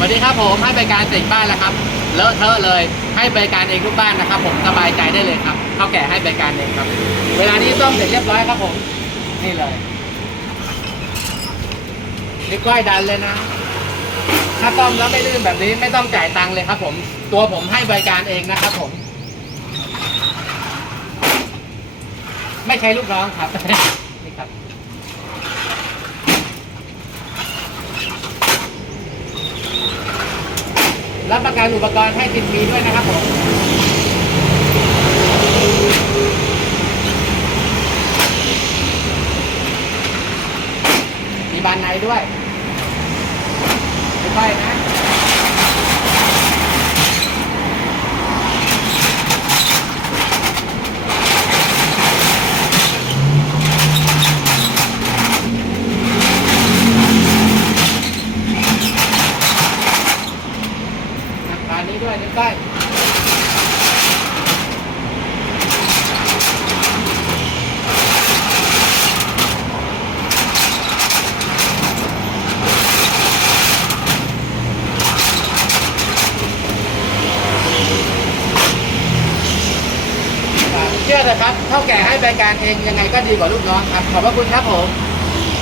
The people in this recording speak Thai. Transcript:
สวัสดีครับผมให้บริการเสร็จบ้านแล้วครับเลอะเทอะเลย ให้บริการเองทุกบ้านนะครับ ผมสบายใจได้เลยครับเท่าแก่ให้บริการเองครับ เวลานี้ต้มเสร็จเรียบร้อยครับผมนี่เลยนี่ก้อยดันเลยนะ ถ้าต้มแล้วไม่ลื่นแบบนี้ไม่ต้องจ่ายตังค์เลยครับ ผม ตัวผมให้บริการเองนะครับ ผม ไม่ใช่ลูกน้องครับนี่ครับ รับประกันอุปกรณ์ให้ 10 ปีด้วยนะครับผมมีบานในด้วยไม่ค่นะ บานนี้ด้วยนิ้วก้เชื่อเถอะครับเท่าแก่ให้บริการเองยังไงก็ดีกว่าลูกน้องครับ ขอบพระคุณครับผม